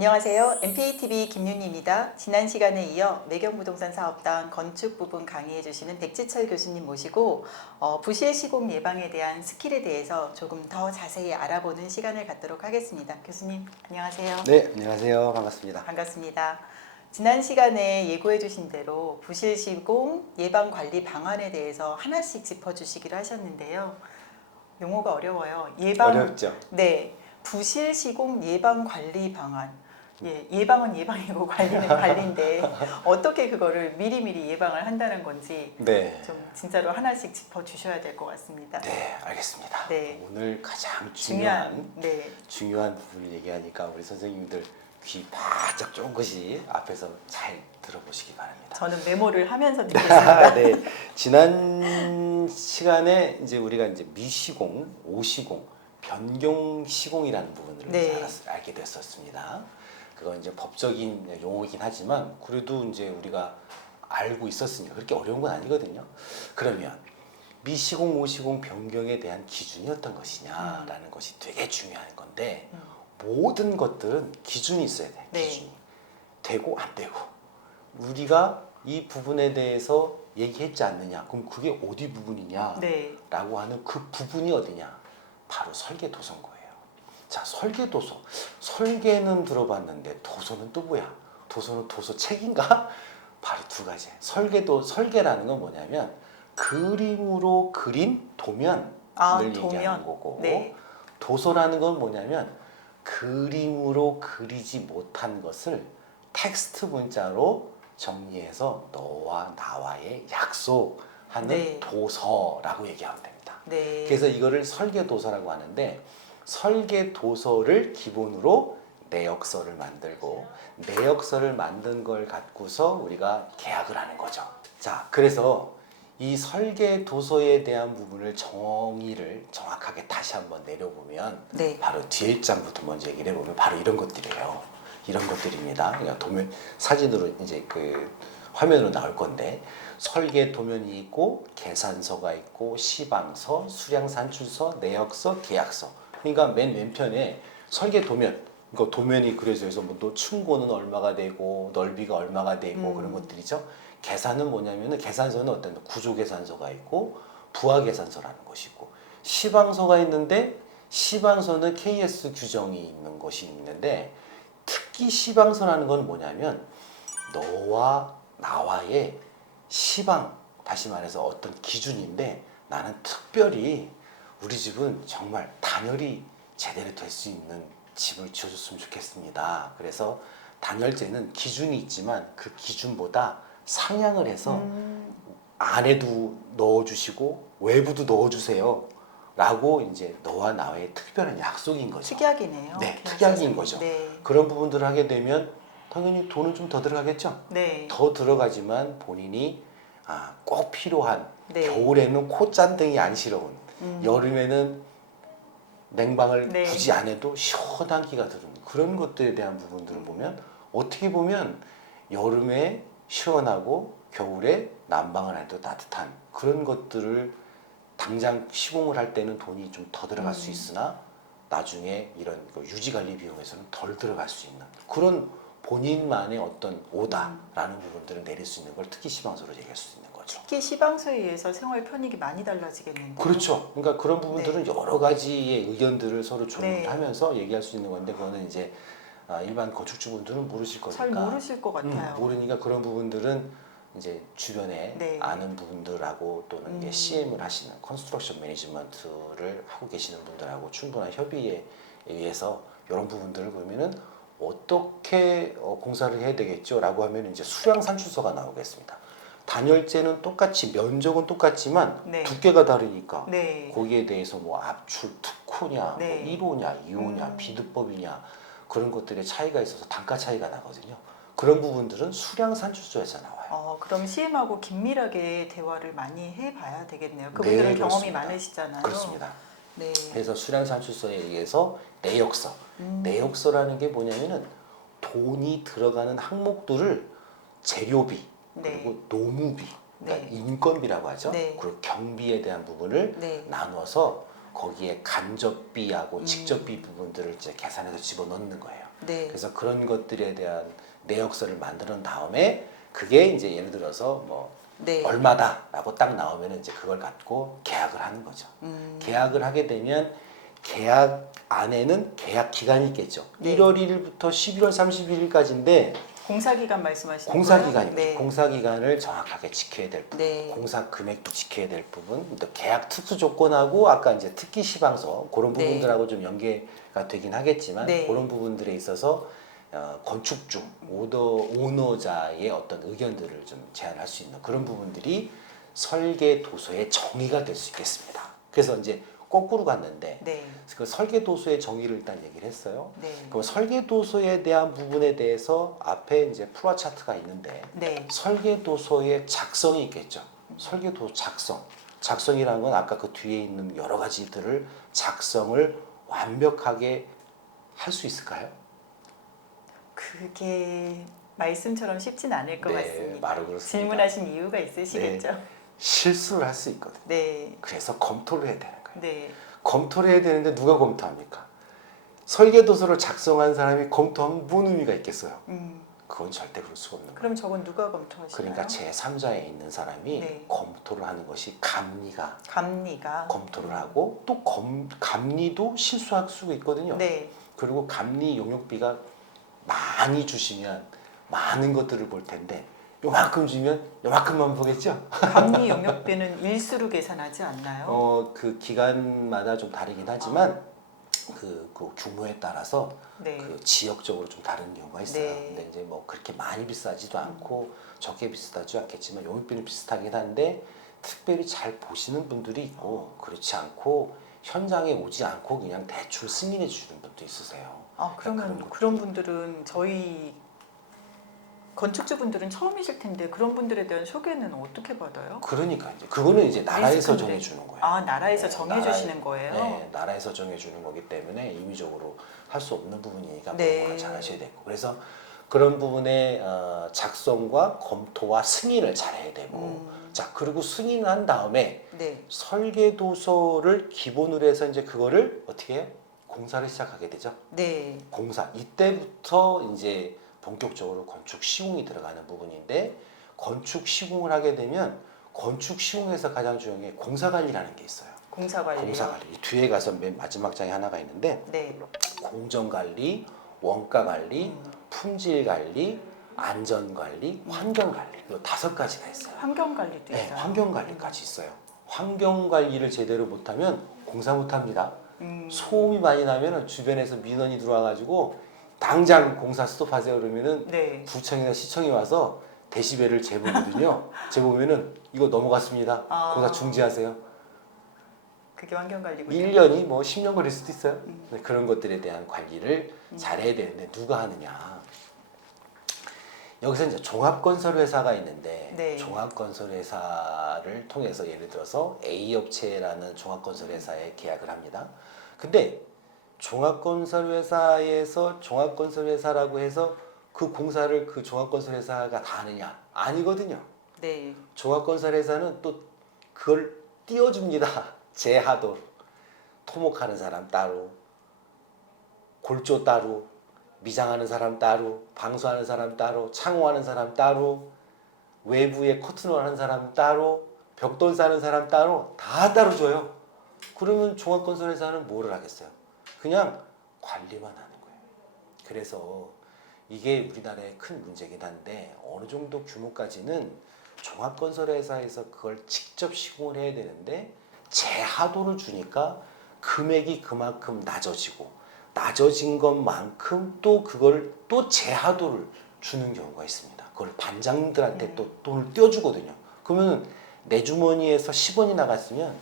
안녕하세요. MPATV 김윤희입니다. 지난 시간에 이어 매경부동산 사업단 건축 부분 강의해 주시는 백지철 교수님 모시고 부실 시공 예방에 대한 스킬에 대해서 조금 더 자세히 알아보는 시간을 갖도록 하겠습니다. 교수님 안녕하세요. 네, 안녕하세요. 반갑습니다. 반갑습니다. 지난 시간에 예고해 주신 대로 부실 시공 예방 관리 방안에 대해서 하나씩 짚어 주시기로 하셨는데요. 용어가 어려워요. 어렵죠? 네. 부실 시공 예방 관리 방안. 예, 예방은 예방이고 관리는 관리인데 어떻게 그거를 미리미리 예방을 한다는 건지 네. 좀 진짜로 하나씩 짚어 주셔야 될 것 같습니다. 네, 알겠습니다. 네. 오늘 가장 네. 중요한 부분을 얘기하니까 우리 선생님들 귀 바짝 쫑긋이 앞에서 잘 들어보시기 바랍니다. 저는 메모를 하면서 듣겠습니다. 네. 지난 시간에 이제 우리가 이제 미시공, 오시공, 변경 시공이라는 부분을 네. 이제 알게 됐었습니다. 그건 이제 법적인 용어이긴 하지만 그래도 이제 우리가 알고 있었으니까 그렇게 어려운 건 아니거든요. 그러면 미시공, 오시공 변경에 대한 기준이 어떤 것이냐라는 것이 되게 중요한 건데 모든 것들은 기준이 있어야 돼. 네. 기준이. 되고 안 되고. 우리가 이 부분에 대해서 얘기했지 않느냐. 그럼 그게 어디 부분이냐? 네. 라고 하는 그 부분이 어디냐? 바로 설계 도서인 거예요. 자, 설계 도서. 설계는 들어봤는데 도서는 또 뭐야? 도서는 도서 책인가? 바로 두 가지. 설계라는 건 뭐냐면 그림으로 그린 도면을 얘기하는 거고 네. 도서라는 건 뭐냐면 그림으로 그리지 못한 것을 텍스트 문자로 정리해서 너와 나와의 약속하는 네. 도서라고 얘기하면 됩니다. 네. 그래서 이거를 설계 도서라고 하는데 설계 도서를 기본으로 내역서를 만들고 내역서를 만든 걸 갖고서 우리가 계약을 하는 거죠. 자, 그래서 이 설계 도서에 대한 부분을 정의를 정확하게 다시 한번 내려보면 네. 바로 뒤에 장부터 먼저 얘기를 해보면 바로 이런 것들이에요. 이런 것들입니다. 그러니까 도면 사진으로 이제 그 화면으로 나올 건데 설계 도면이 있고 계산서가 있고 시방서, 수량 산출서, 내역서, 계약서. 그러니까 맨 왼편에 설계 도면. 이거 도면이 그려져 있어서 뭐또 층고는 얼마가 되고 넓이가 얼마가 되고 그런 것들이죠. 계산은 뭐냐면은 계산서는 어떤 구조 계산서가 있고 부하 계산서라는 것이 있고 시방서가 있는데 시방서는 KS 규정이 있는 것이 있는데 특기 시방서라는 건 뭐냐면 너와 나와의 시방, 다시 말해서 어떤 기준인데 나는 특별히 우리 집은 정말 단열이 제대로 될 수 있는 집을 지어줬으면 좋겠습니다. 그래서 단열재는 기준이 있지만 그 기준보다 상향을 해서 안에도 넣어주시고 외부도 넣어주세요. 라고 이제 너와 나의 특별한 약속인 거죠. 특약이네요. 네, 특약인 거죠. 네. 그런 부분들을 하게 되면 당연히 돈은 좀 더 들어가겠죠. 네. 더 들어가지만 본인이 꼭 필요한 네. 겨울에는 콧잔등이 안 시러운 여름에는 냉방을 네. 굳이 안 해도 시원한 기가 드는 그런 것들에 대한 부분들을 보면 어떻게 보면 여름에 시원하고 겨울에 난방을 해도 따뜻한 그런 것들을 당장 시공을 할 때는 돈이 좀 더 들어갈 수 있으나 나중에 이런 유지관리 비용에서는 덜 들어갈 수 있는 그런 본인만의 어떤 오다라는 부분들을 내릴 수 있는 걸 특기 시방서로 얘기할 수 있는 거죠. 특히 시방서에 의해서 생활 편익이 많이 달라지겠네요. 그렇죠. 그러니까 그런 부분들은 네. 여러 가지의 의견들을 서로 조율을 네. 하면서 얘기할 수 있는 건데 그거는 이제 일반 건축주분들은 모르실 거니까 잘 모르실 것 같아요. 모르니까 그런 부분들은 이제 주변에 네. 아는 분들하고 또는 이제 CM을 하시는 컨스트럭션 매니지먼트를 하고 계시는 분들하고 충분한 협의에 의해서 이런 부분들을 보면은 어떻게 공사를 해야 되겠죠? 라고 하면 이제 수량 산출서가 나오겠습니다. 단열재는 똑같이 면적은 똑같지만 네. 두께가 다르니까 네. 거기에 대해서 뭐 압출, 특호냐, 네. 뭐 1호냐, 2호냐, 비드법이냐 그런 것들의 차이가 있어서 단가 차이가 나거든요. 그런 부분들은 수량 산출서에서 나와요. 그럼 CM하고 긴밀하게 대화를 많이 해봐야 되겠네요. 그분들은 네, 경험이 그렇습니다. 많으시잖아요. 그렇습니다. 네. 그래서 수량 산출서에 의해서 내역서. 내역서라는 게 뭐냐면은 돈이 들어가는 항목들을 재료비 네. 그리고 노무비, 그러니까 네. 인건비라고 하죠. 네. 그리고 경비에 대한 부분을 네. 나눠서 거기에 간접비하고 직접비 부분들을 이제 계산해서 집어넣는 거예요. 네. 그래서 그런 것들에 대한 내역서를 만드는 다음에 그게 이제 예를 들어서 뭐 네. 얼마다라고 딱 나오면 이제 그걸 갖고 계약을 하는 거죠. 계약을 하게 되면 계약 안에는 계약 기간이 있겠죠. 네. 1월 1일부터 11월 31일까지인데 공사 기간 말씀하시는 공사 거예요? 기간입니다. 네. 공사 기간을 정확하게 지켜야 될 부분, 네. 공사 금액도 지켜야 될 부분, 또 계약 특수 조건하고 아까 이제 특기 시방서 그런 네. 부분들하고 좀 연계가 되긴 하겠지만 네. 그런 부분들에 있어서 건축주 오너자의 어떤 의견들을 좀 제안할 수 있는 그런 부분들이 설계 도서의 정의가 될 수 있겠습니다. 그래서 이제 거꾸로 갔는데 네. 그 설계 도서의 정의를 일단 얘기를 했어요. 네. 그럼 설계 도서에 대한 부분에 대해서 앞에 이제 플로어 차트가 있는데 네. 설계 도서의 작성이 있겠죠. 설계 도서 작성이라는 건 아까 그 뒤에 있는 여러 가지들을 작성을 완벽하게 할 수 있을까요? 그게 말씀처럼 쉽진 않을 것 네, 같습니다. 바로 그렇습니다. 질문하신 이유가 있으시겠죠? 실수를 할 수 있거든요. 네. 그래서 검토를 해야 되는 거예요. 네. 검토를 해야 되는데 누가 검토합니까? 설계 도서를 작성한 사람이 검토하면 뭔 의미가 있겠어요? 그건 절대 그럴 수가 없는 거예요. 그럼 저건 누가 검토하시나요? 그러니까 제3자에 있는 사람이 네. 검토를 하는 것이 감리가 감리가. 검토를 하고 또 감리도 실수할 수가 있거든요. 네. 그리고 감리 용역비가 많이 주시면 많은 것들을 볼 텐데 요만큼 주면 요만큼만 보겠죠? 감리 용역비는 일수로 계산하지 않나요? 그 기간마다 좀 다르긴 하지만 그 규모에 따라서 네. 그 지역적으로 좀 다른 경우가 있어요. 네. 근데 이제 뭐 그렇게 많이 비싸지도 않고 적게 비싸지 않겠지만 용역비는 비슷하긴 한데 특별히 잘 보시는 분들이 있고 그렇지 않고 현장에 오지 않고 그냥 대출 승인해 주는 분도 있으세요. 그러면 그런 그런 분들은 저희 건축주분들은 처음이실 텐데 그런 분들에 대한 소개는 어떻게 받아요? 그러니까 이제 그거는 이제 나라에서 리스크인데. 정해주는 거예요. 나라에서 네, 정해주시는 거예요? 네, 나라에서 정해주는 거기 때문에 임의적으로 할 수 없는 부분이니까 네. 그런 걸 잘 하셔야 되고 그래서 그런 부분의 작성과 검토와 승인을 잘 해야 되고 자 그리고 승인한 다음에 네. 설계도서를 기본으로 해서 이제 그거를 어떻게 해요? 공사를 시작하게 되죠. 네. 공사 이때부터 이제 본격적으로 건축 시공이 들어가는 부분인데 건축 시공을 하게 되면 건축 시공에서 가장 중요한 게 공사 관리라는 게 있어요. 공사 관리. 공사 관리. 이 뒤에 가서 맨 마지막 장에 하나가 있는데 네. 공정 관리, 원가 관리, 품질 관리, 안전 관리, 환경 관리. 이 5가지가 있어요. 환경 관리도 네, 있어요. 환경 관리까지 있어요. 환경 관리를 제대로 못하면 공사 못합니다. 소음이 많이 나면 주변에서 민원이 들어와가지고 당장 공사 스톱하세요 그러면은 네. 구청이나 시청이 와서 데시벨을 재보거든요. 재보면은 이거 넘어갔습니다. 공사 중지하세요. 그게 환경 관리군요. 1년이 뭐 10년 걸릴 수도 있어요. 근데 그런 것들에 대한 관리를 잘해야 되는데 누가 하느냐. 여기서 이제 종합건설회사가 있는데 네. 종합건설회사를 통해서 예를 들어서 A 업체라는 종합건설회사에 계약을 합니다. 근데 종합건설회사에서 종합건설회사라고 해서 그 공사를 그 종합건설회사가 다 하느냐? 아니거든요. 네. 종합건설회사는 또 그걸 띄워줍니다. 제하도 토목하는 사람 따로, 골조 따로, 미장하는 사람 따로, 방수하는 사람 따로, 창호하는 사람 따로, 외부에 커튼을 하는 사람 따로, 벽돌 싸는 사람 따로 다 따로 줘요. 그러면 종합건설회사는 뭐를 하겠어요? 그냥 관리만 하는 거예요. 그래서 이게 우리나라의 큰 문제긴 한데 어느 정도 규모까지는 종합건설회사에서 그걸 직접 시공을 해야 되는데 제하도를 주니까 금액이 그만큼 낮아지고 낮아진 것만큼 또 그걸 또 제하도를 주는 경우가 있습니다. 그걸 반장들한테 또 돈을 떼어주거든요. 그러면 내 주머니에서 10원이 나갔으면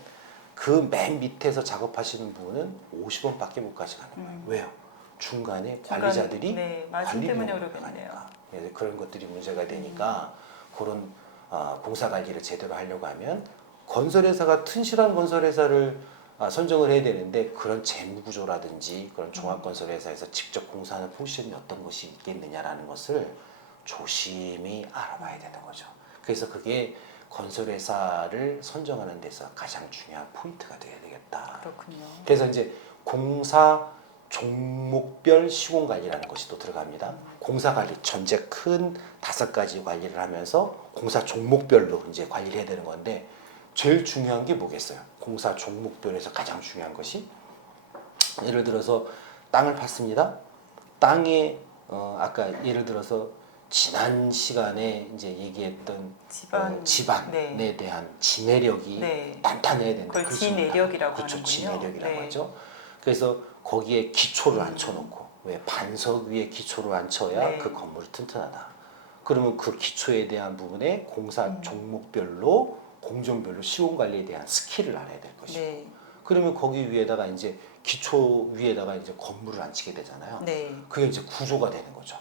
그 맨 밑에서 작업하시는 분은 50원밖에 못 가져가는 거예요. 왜요? 중간에 관리자들이 네, 마진 관리 때문에 비용을 그러겠네요. 나가니까. 그래서 그런 것들이 문제가 되니까 그런 공사 관리를 제대로 하려고 하면 건설회사가 튼실한 건설회사를 선정을 해야 되는데 그런 재무구조라든지 그런 종합건설회사에서 직접 공사하는 포지션이 어떤 것이 있겠느냐라는 것을 조심히 알아봐야 되는 거죠. 그래서 그게 건설회사를 선정하는 데서 가장 중요한 포인트가 돼야 되겠다. 그렇군요. 그래서 이제 공사 종목별 시공관리라는 것이 또 들어갑니다. 공사관리 전체 큰 5가지 관리를 하면서 공사 종목별로 이제 관리를 해야 되는 건데 제일 중요한 게 뭐겠어요? 공사 종목별에서 가장 중요한 것이 예를 들어서 땅을 팠습니다. 땅에 아까 예를 들어서 지난 시간에 이제 얘기했던 지반에 네. 대한 지내력이 네. 단단해야 된다. 그걸 그 지내력이라고 그렇죠. 하는군요. 지내력이라고 네. 하죠. 그래서 거기에 기초를 앉혀놓고 왜 반석 위에 기초를 앉혀야 네. 그 건물이 튼튼하다. 그러면 그 기초에 대한 부분에 공사 종목별로 공정별로 시공 관리에 대한 스킬을 알아야 될 것이고. 네. 그러면 거기 위에다가 이제 기초 위에다가 이제 건물을 앉히게 되잖아요. 네. 그게 이제 구조가 되는 거죠.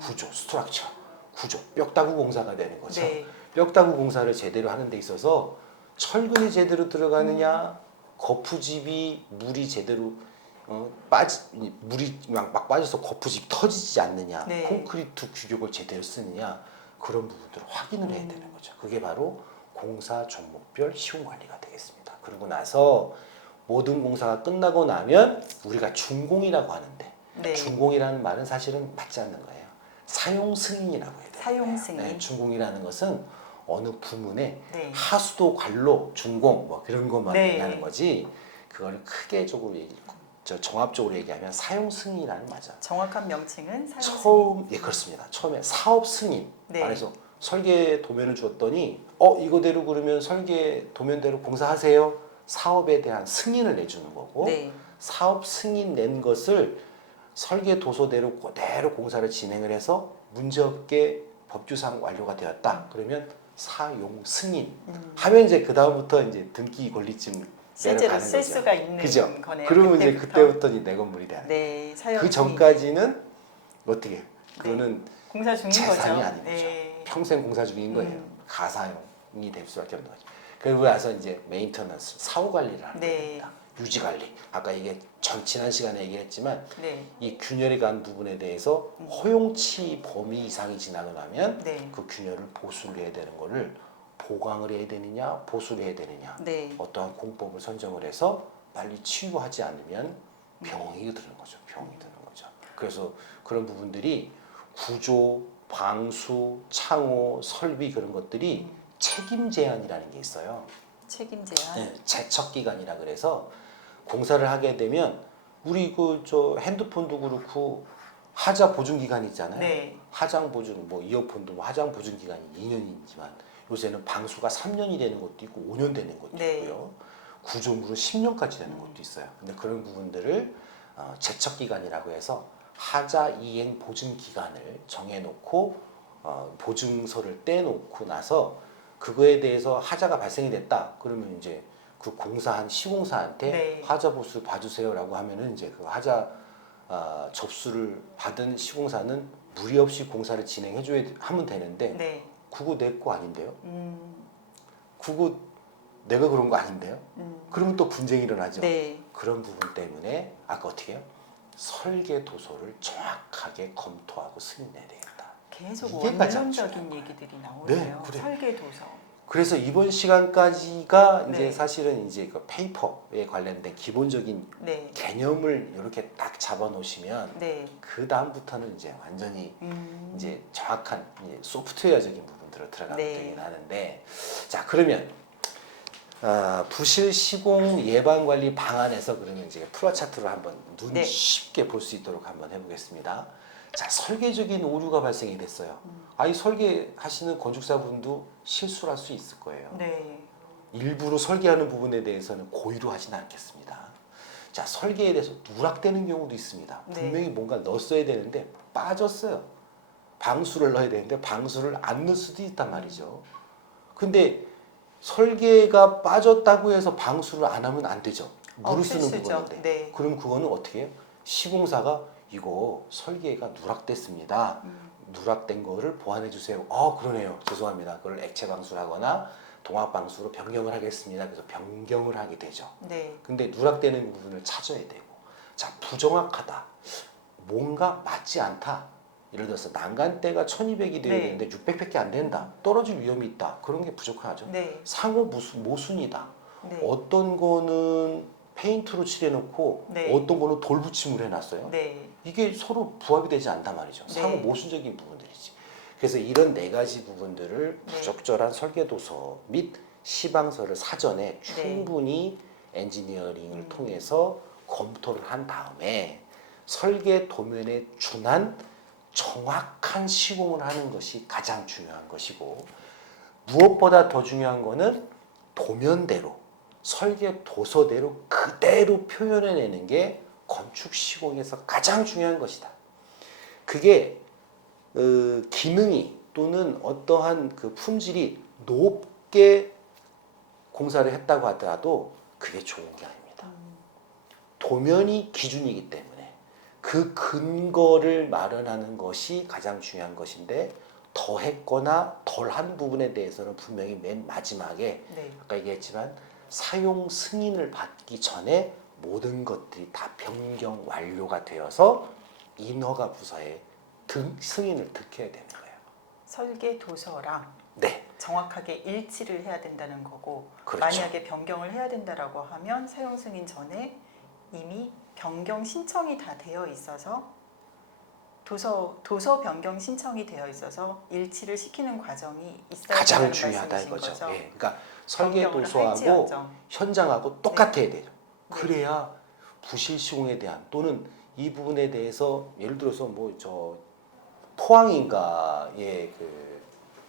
구조, 스트럭처, 구조, 뼈다구 공사가 되는 거죠. 네. 뼈다구 공사를 제대로 하는 데 있어서 철근이 제대로 들어가느냐, 거푸집이 물이 제대로 물이 막 빠져서 거푸집 터지지 않느냐, 네. 콘크리트 규격을 제대로 쓰느냐 그런 부분들을 확인을 해야 되는 거죠. 그게 바로 공사 종목별 시공 관리가 되겠습니다. 그러고 나서 모든 공사가 끝나고 나면 우리가 준공이라고 하는데 네. 준공이라는 말은 사실은 맞지 않는 거예요. 사용 승인이라고 해야 돼요. 사용 승인. 네, 준공이라는 것은 어느 부문에 네. 하수도 관로 준공 뭐 그런 것만 네. 얘기하는 거지 그걸 크게 적으로 종합적으로 얘기하면 사용 승인이라는 맞아. 정확한 명칭은 사용 처음 예 그렇습니다. 처음에 사업 승인 네. 말해서 설계 도면을 주었더니 이거대로 그러면 설계 도면대로 공사하세요. 사업에 대한 승인을 내주는 거고 네. 사업 승인 낸 것을 설계 도서대로 그대로 공사를 진행을 해서 문제없게 법규상 완료가 되었다. 그러면 사용 승인 하면 이제 그 다음부터 이제 등기 권리증 실제로 내려가는 쓸 거죠. 수가 있는 그죠? 거네요. 그러면 이제 그때부터 이제 내 건물이 돼요. 네, 사용 그 승인. 전까지는 어떻게? 그거는 공사 중인 재산이 거죠. 아닌 거죠. 네. 평생 공사 중인 거예요. 가사용이 될 수밖에 없는 거죠. 그리고 나서 이제 메인터넌스 사후 관리를 하는 네. 겁니다. 유지 관리. 아까 이게 지난 시간에 얘기했지만 네. 이 균열이 간 부분에 대해서 허용치 범위 이상이 지나고 나면 네. 그 균열을 보수를 해야 되는 거를 보강을 해야 되느냐 보수를 해야 되느냐 네. 어떠한 공법을 선정을 해서 빨리 치유하지 않으면 병이 드는 거죠. 병이 드는 거죠. 그래서 그런 부분들이 구조, 방수, 창호, 설비 그런 것들이 책임 제한이라는 게 있어요. 책임 제한. 네, 제척 기간이라 그래서 공사를 하게 되면 우리 핸드폰도 그렇고 하자 보증 기간이 있잖아요. 네. 하장 보증 뭐 이어폰도 뭐 하장 보증 기간이 2년이지만 요새는 방수가 3년이 되는 것도 있고 5년 되는 것도 네. 있고요. 구조물은 10년까지 되는 것도 있어요. 근데 그런 부분들을 제척 기간이라고 해서 하자 이행 보증 기간을 정해놓고 보증서를 떼놓고 나서 그거에 대해서 하자가 발생이 됐다. 그러면 이제 그 공사한 시공사한테 네. 하자 보수 봐주세요라고 하면은 이제 그 하자 접수를 받은 시공사는 무리 없이 공사를 진행해줘야 하면 되는데 네. 그거 내 거 아닌데요? 그거 내가 그런 거 아닌데요? 그러면 또 분쟁이 일어나죠. 네. 그런 부분 때문에 아까 어떻게 해요? 설계 도서를 정확하게 검토하고 승인해야 되겠다. 계속 이게 가장 원론적인 중요한 얘기들이 나오네요. 네, 그래요. 설계 도서. 그래서 이번 시간까지가 이제 네. 사실은 이제 그 페이퍼에 관련된 기본적인 네. 개념을 이렇게 딱 잡아 놓으시면 네. 그 다음부터는 이제 완전히 이제 정확한 이제 소프트웨어적인 부분들로 들어가면 네. 되긴 하는데 자 그러면 부실 시공 예방 관리 방안에서 그러면 이제 플러 차트로 한번 눈 네. 쉽게 볼 수 있도록 한번 해보겠습니다. 자 설계적인 오류가 발생이 됐어요. 아니 설계하시는 건축사분도 실수를 할 수 있을 거예요. 네. 일부러 설계하는 부분에 대해서는 고의로 하지는 않겠습니다. 자 설계에 대해서 누락되는 경우도 있습니다. 네. 분명히 뭔가 넣었어야 되는데 빠졌어요. 방수를 넣어야 되는데 방수를 안 넣을 수도 있단 말이죠. 근데 설계가 빠졌다고 해서 방수를 안 하면 안 되죠. 물을 쓰는 필수죠. 부분인데. 네. 그럼 그거는 어떻게 해요? 시공사가 이거 설계가 누락됐습니다. 누락된 거를 보완해 주세요. 그러네요. 죄송합니다. 그걸 액체 방수를 하거나 동압 방수로 변경을 하겠습니다. 그래서 변경을 하게 되죠. 네. 근데 누락되는 부분을 찾아야 되고 자 부정확하다. 뭔가 맞지 않다. 예를 들어서 난간대가 1200이 돼야 네. 되는데 600밖에 안 된다. 떨어질 위험이 있다. 그런 게 부족하죠. 네. 상호 모순이다. 네. 어떤 거는 페인트로 칠해놓고 네. 어떤 거는 돌붙임을 해놨어요. 네. 이게 서로 부합이 되지 않단 말이죠. 네. 상호 모순적인 부분들이지. 그래서 이런 네 가지 부분들을 네. 부적절한 설계도서 및 시방서를 사전에 충분히 엔지니어링을 음. 통해서 검토를 한 다음에 설계 도면에 준한 정확한 시공을 하는 것이 가장 중요한 것이고, 무엇보다 더 중요한 거는 도면대로 설계 도서대로 그대로 표현해내는 게 건축 시공에서 가장 중요한 것이다. 그게 기능이 또는 어떠한 그 품질이 높게 공사를 했다고 하더라도 그게 좋은 게 아닙니다. 도면이 기준이기 때문에 그 근거를 마련하는 것이 가장 중요한 것인데, 더했거나 덜한 부분에 대해서는 분명히 맨 마지막에 네. 아까 얘기했지만 사용 승인을 받기 전에 모든 것들이 다 변경 완료가 되어서 인허가 부서에 승인을 득해야 되는 거예요. 설계 도서랑 네, 정확하게 일치를 해야 된다는 거고, 그렇죠. 만약에 변경을 해야 된다라고 하면 사용 승인 전에 이미 변경 신청이 다 되어 있어서 도서 변경 신청이 되어 있어서 일치를 시키는 과정이 있어야 가장 된다는 중요하다 말씀이신 이거죠. 거죠? 예, 그러니까 설계 변경을 도서하고 할지언정. 현장하고 똑같아야 돼요. 네. 그래야 부실 시공에 대한 또는 이 부분에 대해서 예를 들어서 뭐 저 포항인가의 그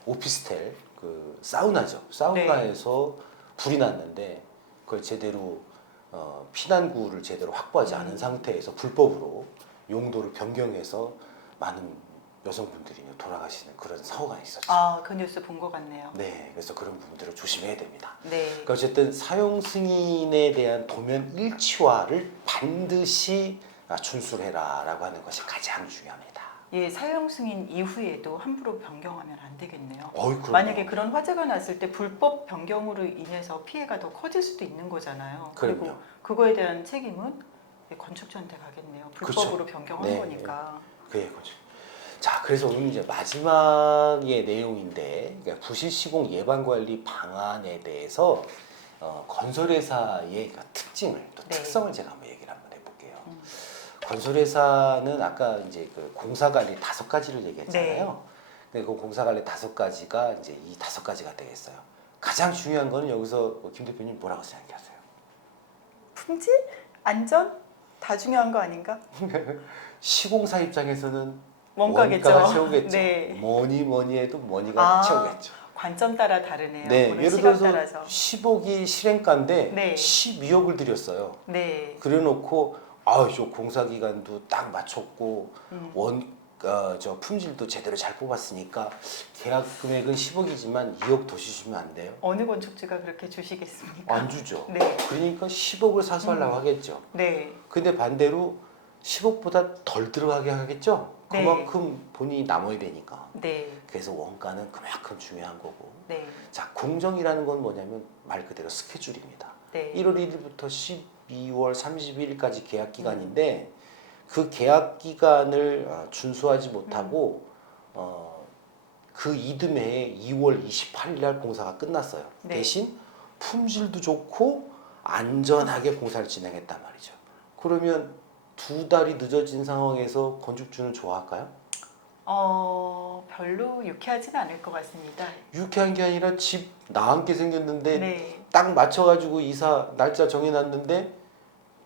오피스텔 그 사우나죠. 사우나에서 불이 났는데 그걸 제대로 피난구를 제대로 확보하지 않은 상태에서 불법으로 용도를 변경해서 많은 여성분들이 돌아가시는 그런 사고가 있었죠. 아, 그 뉴스 본 것 같네요. 네, 그래서 그런 부분들을 조심해야 됩니다. 네. 그러니까 어쨌든 사용 승인에 대한 도면 일치화를 반드시 준수해라라고 하는 것이 가장 중요합니다. 예, 사용 승인 이후에도 함부로 변경하면 안 되겠네요. 그럼요. 만약에 그런 화재가 났을 때 불법 변경으로 인해서 피해가 더 커질 수도 있는 거잖아요. 그리고 그럼요. 그거에 대한 책임은 건축주한테 가겠네요. 불법으로 변경한 네, 거니까. 그게 거죠. 자, 그래서 오늘 이제 마지막의 내용인데, 그러니까 부실 시공 예방 관리 방안에 대해서 건설회사의 그 특징을 또 네. 특성을 제가 한번 얘기를 한번 해볼게요. 건설회사는 아까 이제 그 공사관리 5가지를 얘기했잖아요. 근데 그 공사관리 5가지가 이제 이 5가지가 되겠어요. 가장 중요한 거는 여기서 김 대표님 뭐라고 생각하세요? 품질? 안전? 다 중요한 거 아닌가? 시공사 입장에서는 원가겠죠. 원가가 채우겠죠. 네. 뭐니 해도 머니가 채우겠죠. 관점 따라 다르네요. 네, 보는 예를 시각 들어서 따라서. 10억이 실행가인데 네. 12억을 들였어요. 네. 그래놓고 저 공사 기간도 딱 맞췄고 저 품질도 제대로 잘 뽑았으니까 계약 금액은 10억이지만 2억 더 주시면 안 돼요? 어느 건축주가 그렇게 주시겠습니까? 안 주죠. 네. 그러니까 10억을 사서 하려고 하겠죠. 네. 근데 반대로 10억보다 덜 들어가게 하겠죠. 네. 그만큼 돈이 남아야 되니까. 네. 그래서 원가는 그만큼 중요한 거고. 네. 자, 공정이라는 건 뭐냐면 말 그대로 스케줄입니다. 네. 1월 1일부터 12월 31일까지 계약 기간인데 그 계약 기간을 준수하지 못하고 그 이듬해에 2월 28일 날 공사가 끝났어요. 네. 대신 품질도 좋고 안전하게 공사를 진행했단 말이죠. 그러면 2달이 늦어진 상황에서 건축주는 좋아할까요? 별로 유쾌하진 않을 것 같습니다. 유쾌한 게 아니라 집 나앉게 생겼는데 네. 딱 맞춰가지고 이사 날짜 정해놨는데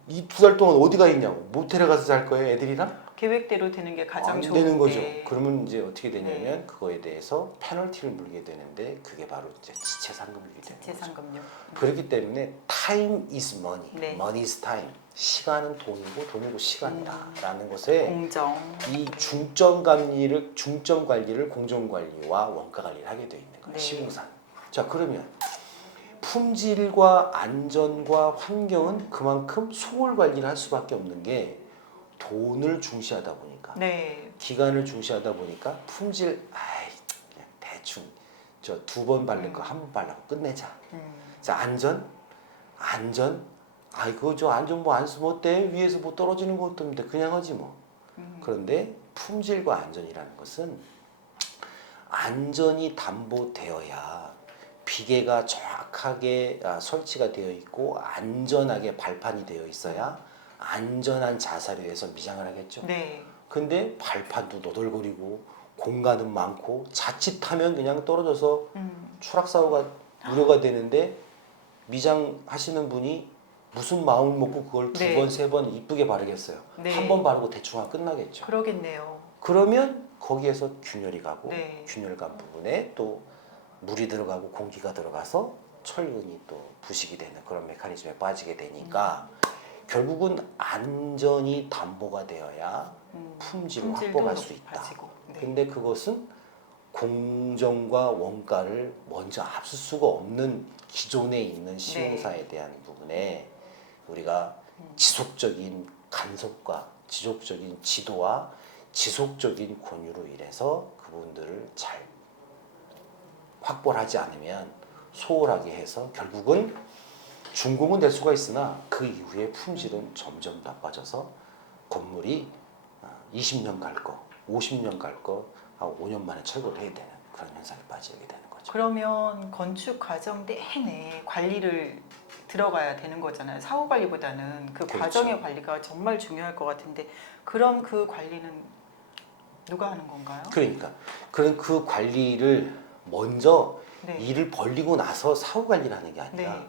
이 2달 동안 어디 가 있냐고, 모텔에 가서 잘 거예요 애들이랑? 계획대로 되는 게 가장 안 좋은데. 되는 거죠. 그러면 이제 어떻게 되냐면 네. 그거에 대해서 페널티를 물게 되는데 그게 바로 이제 지체 상금이 되는 거죠. 재산금요. 그렇기 때문에 time is money, 네. money is time. 시간은 돈이고 돈이고 시간이다라는 것에 공정. 이 중점 관리를 공정 관리와 원가 관리를 하게 되어 있는 거예요. 네. 시공사는. 자, 그러면 품질과 안전과 환경은 그만큼 소홀 관리를 할 수밖에 없는 게 돈을 중시하다 보니까, 네. 기간을 중시하다 보니까 품질 그냥 대충 저 2번 바를 거 1번 발라고 끝내자. 자, 안전 그거 저 안전 뭐 안 쓰면 어때? 위에서 뭐 떨어지는 것도 없는데 그냥 하지 뭐. 그런데 품질과 안전이라는 것은 안전이 담보되어야 비계가 정확하게 설치가 되어 있고 안전하게 발판이 되어 있어야 안전한 자사료에서 미장을 하겠죠. 네. 근데 발판도 너덜거리고 공간은 많고 자칫하면 그냥 떨어져서 추락사고가 우려가 되는데 미장하시는 분이 무슨 마음을 먹고 그걸 두 네. 번, 세 번 이쁘게 바르겠어요. 네. 한 번 바르고 대충 하면 끝나겠죠. 그러겠네요. 그러면 거기에서 균열이 가고 네. 균열 간 부분에 또 물이 들어가고 공기가 들어가서 철근이 또 부식이 되는 그런 메커니즘에 빠지게 되니까 결국은 안전이 담보가 되어야 품질을 품질도 확보할 수 있다. 높아지고. 네. 근데 그것은 공정과 원가를 먼저 앞설 수가 없는 기존에 있는 시공사에 대한 부분에 우리가 지속적인 간섭과 지속적인 지도와 지속적인 권유로 인해서 그분들을 잘 확보를 하지 않으면 소홀하게 해서 결국은 준공은 될 수가 있으나 그 이후에 품질은 점점 나빠져서 건물이 20년 갈 거, 50년 갈 거, 5년 만에 철거를 해야 되는 그런 현상에 빠지게 되는 거죠. 그러면 건축 과정 내내 관리를 들어가야 되는 거잖아요. 사후 관리보다는 그 그렇죠. 과정의 관리가 정말 중요할 것 같은데 그럼 그 관리는 누가 하는 건가요? 그러니까 그런 그 관리를 먼저 네. 일을 벌리고 나서 사후 관리를 하는 게 아니라 네.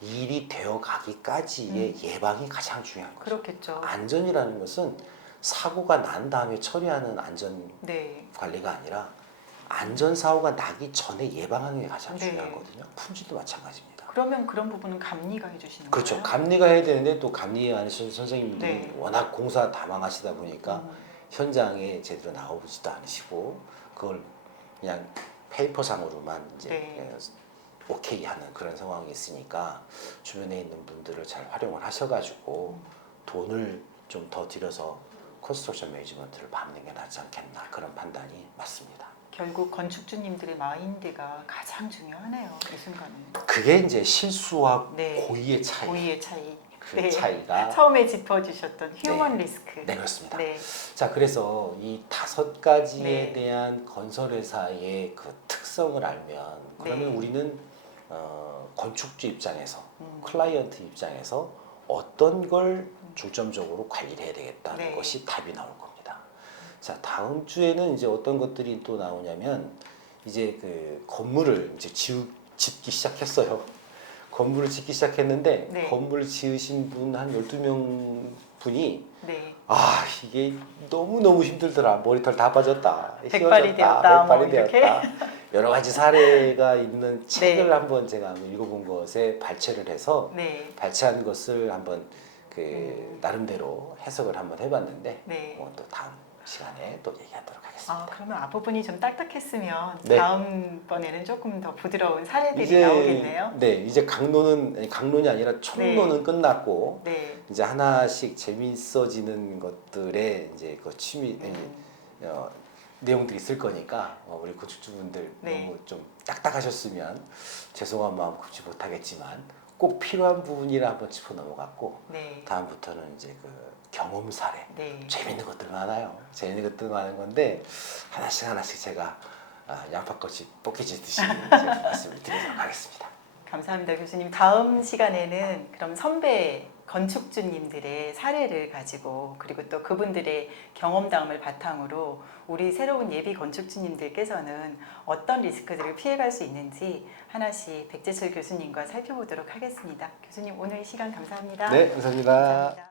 일이 되어 가기까지의 예방이 가장 중요한 거죠. 그렇겠죠. 안전이라는 것은 사고가 난 다음에 처리하는 안전 네. 관리가 아니라 안전 사고가 나기 전에 예방하는 게 가장 네. 중요하거든요. 품질도 마찬가지입니다. 그러면 그런 부분은 감리가 해주시는 그렇죠. 거예요? 감리가 해야 되는데 또 감리하는 선생님들이 네. 워낙 공사 다망하시다 보니까 현장에 제대로 나오지도 않으시고 그걸 그냥 페이퍼상으로만 이제 네. 오케이 하는 그런 상황이 있으니까 주변에 있는 분들을 잘 활용을 하셔가지고 돈을 좀 더 들여서 컨스트럭션 매니지먼트를 밟는 게 낫지 않겠나 그런 판단이 맞습니다. 결국 건축주님들의 마인드가 가장 중요하네요. 이 순간은. 그게 이제 실수와 네. 고의의 차이. 고의의 차이. 그 차이가 처음에 짚어주셨던 휴먼 네. 리스크. 네, 그렇습니다. 네. 자, 그래서 이 5가지에 네. 대한 건설회사의 그 특성을 알면 그러면 네. 우리는 건축주 입장에서 클라이언트 입장에서 어떤 걸 중점적으로 관리를 해야 되겠다는 네. 것이 답이 나올 겁니다. 자, 다음 주에는 이제 어떤 것들이 또 나오냐면 이제 그 건물을 이제 짓기 시작했어요. 건물을 짓기 시작했는데 네. 건물 지으신 분 한 12명 분이 네. 아 이게 너무너무 힘들더라. 머리털 다 빠졌다. 백발이 휘어졌다, 되었다, 백발이 뭐 이렇게. 되었다. 여러 가지 사례가 있는 책을 네. 한번 제가 한번 읽어본 것에 발췌를 해서 네. 발췌한 것을 한번 그 나름대로 해석을 한번 해봤는데 네. 또 다음 시간에 또 얘기하도록 하겠습니다. 아, 그러면 앞부분이 좀 딱딱했으면 네. 다음번에는 조금 더 부드러운 사례들이 나오겠네요. 네, 이제 강론이 아니라 총론은 끝났고 네. 이제 하나씩 재미있어지는 것들에 이제 그 취미 내용들이 있을 거니까 우리 건축주분들 네. 너무 좀 딱딱하셨으면 죄송한 마음 굽지 못하겠지만 꼭 필요한 부분이라 한번 짚어 넘어갔고 네. 다음부터는 이제 그 경험 사례 네. 재밌는 것들 많아요. 재밌는 것들 많은 건데 하나씩 제가 양파꽃이 뽑히듯이 제가 말씀을 드리도록 하겠습니다. 감사합니다, 교수님. 다음 시간에는 그럼 선배 건축주님들의 사례를 가지고 그리고 또 그분들의 경험담을 바탕으로 우리 새로운 예비 건축주님들께서는 어떤 리스크들을 피해갈 수 있는지 하나씩 백재철 교수님과 살펴보도록 하겠습니다. 교수님 오늘 시간 감사합니다. 네, 감사합니다. 감사합니다.